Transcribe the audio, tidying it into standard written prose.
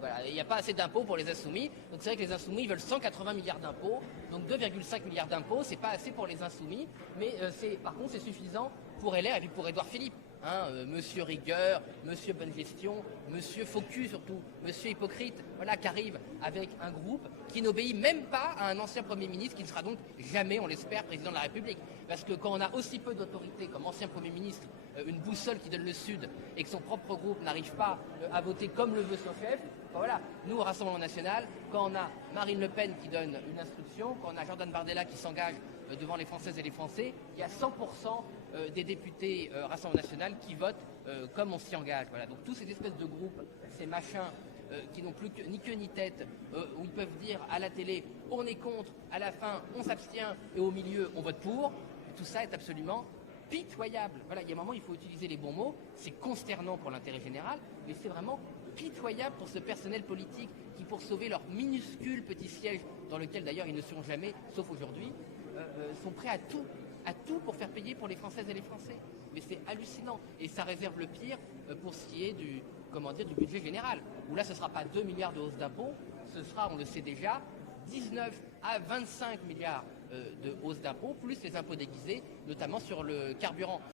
Voilà, il n'y a pas assez d'impôts pour les insoumis, donc c'est vrai que les insoumis veulent 180 milliards d'impôts, donc 2,5 milliards d'impôts, c'est pas assez pour les insoumis, mais par contre c'est suffisant pour LR et puis pour Édouard Philippe. Monsieur Rigueur, Monsieur Bonne Gestion, Monsieur Focus surtout, Monsieur Hypocrite, voilà, qui arrive avec un groupe qui n'obéit même pas à un ancien Premier ministre qui ne sera donc jamais, on l'espère, président de la République. Parce que quand on a aussi peu d'autorité comme ancien Premier ministre, une boussole qui donne le Sud, et que son propre groupe n'arrive pas à voter comme le veut son chef, voilà, nous au Rassemblement National, quand on a Marine Le Pen qui donne une instruction, quand on a Jordan Bardella qui s'engage devant les Françaises et les Français, il y a 100% des députés Rassemblement National qui votent comme on s'y engage. Voilà. Donc tous ces espèces de groupes, ces machins qui n'ont plus ni queue ni tête, où ils peuvent dire à la télé on est contre, à la fin on s'abstient et au milieu on vote pour, tout ça est absolument pitoyable. Voilà, il y a un moment il faut utiliser les bons mots, c'est consternant pour l'intérêt général, mais c'est vraiment pitoyable pour ce personnel politique qui, pour sauver leur minuscule petit siège, dans lequel d'ailleurs ils ne seront jamais, sauf aujourd'hui, sont prêts à tout pour faire payer pour les Françaises et les Français. Mais c'est hallucinant. Et ça réserve le pire pour ce qui est du budget général. Où là, ce ne sera pas 2 milliards de hausse d'impôts, ce sera, on le sait déjà, 19 à 25 milliards de hausse d'impôts, plus les impôts déguisés, notamment sur le carburant.